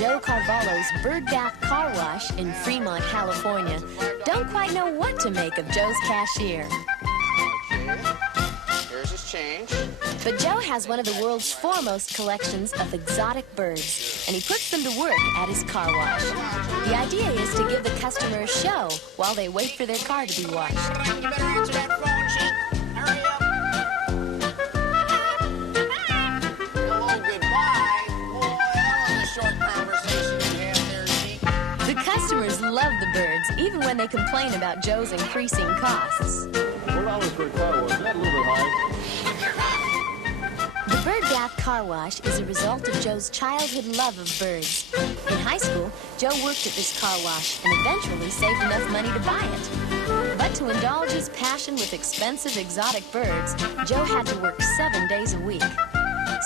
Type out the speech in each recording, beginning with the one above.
Joe Carvalho's Bird Bath Car Wash in Fremont, California, don't quite know what to make of Joe's cashier. Okay, here's his change. But Joe has one of the world's foremost collections of exotic birds, and he puts them to work at his car wash. The idea is to give the customer a show while they wait for their car to be washed. You better answer that phone, Sheik. Hurry up. Hello, goodbye. Boy, that was a short conversation you had there, Sheik. The customers love the birds, even when they complain about Joe's increasing costs. $4 for a car wash, that's a little bit high. The Bird Bath Car Wash is a result of Joe's childhood love of birds. In high school, Joe worked at this car wash and eventually saved enough money to buy it. But to indulge his passion with expensive exotic birds, Joe had to work 7 days a week.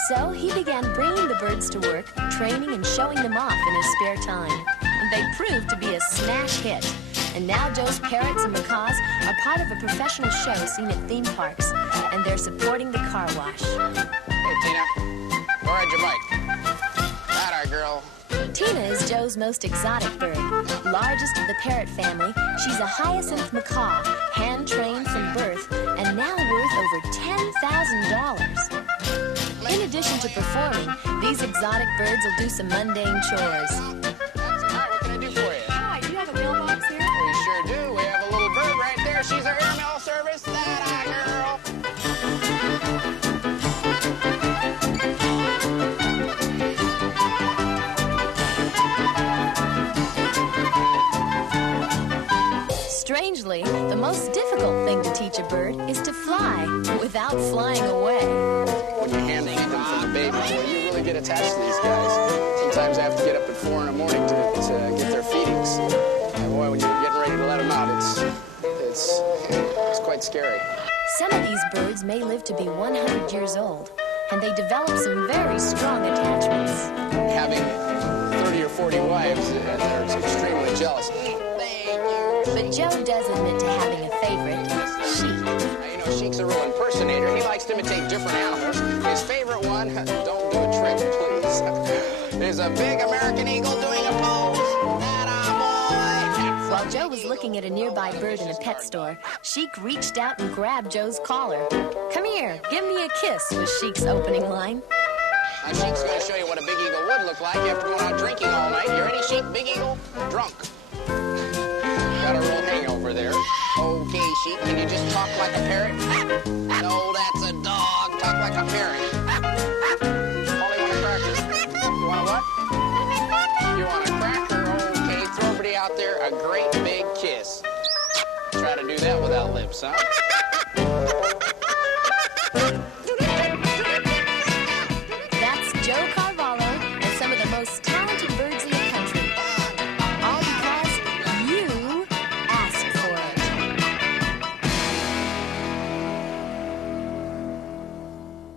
So he began bringing the birds to work, training and showing them off in his spare time. They proved to be a smash hit. And now Joe's parrots and macaws are part of a professional show seen at theme parks, and they're supporting the car wash. Hey, Tina, go ride your bike. That girl. Tina is Joe's most exotic bird. Largest of the parrot family, she's a hyacinth macaw, hand-trained from birth, and now worth over $10,000. In addition to performing, these exotic birds will do some mundane chores. What can I do for you? Hi, do you have a mailbox here? We sure do. We have a little bird right there. She's our airmail service. That girl. Strangely, the most difficult thing to teach a bird is to fly without flying away. When you're handling them from the baby, boy, you really get attached to these guys. Sometimes I have to get up at 4 in the morning to get their feedings. And boy, when you're getting ready to let them out, it's quite scary. Some of these birds may live to be 100 years old, and they develop some very strong attachments. Having 30 or 40 wives, they're extremely jealous. But Joe does admit to having a favorite, Sheik. You know, Sheik's a real impersonator. He likes to imitate different animals. His favorite one, don't do a trick, please, is a big American eagle doing a pose. Boy. While Joe was looking at a nearby bird in a pet store, Sheik reached out and grabbed Joe's collar. "Come here, give me a kiss," was Sheik's opening line. Now, Sheik's going to show you what a big eagle would look like after going out drinking all night. You ready, Sheik? Big eagle? Drunk. Got a real hangover there. Okay, Sheik, can you just talk like a parrot? No, that's a dog. Talk like a parrot. Polly, want a cracker? You want a what? You want a cracker? Okay, throw everybody out there a great big kiss. Try to do that without lips, huh? That's Joe Carvalho and some of the most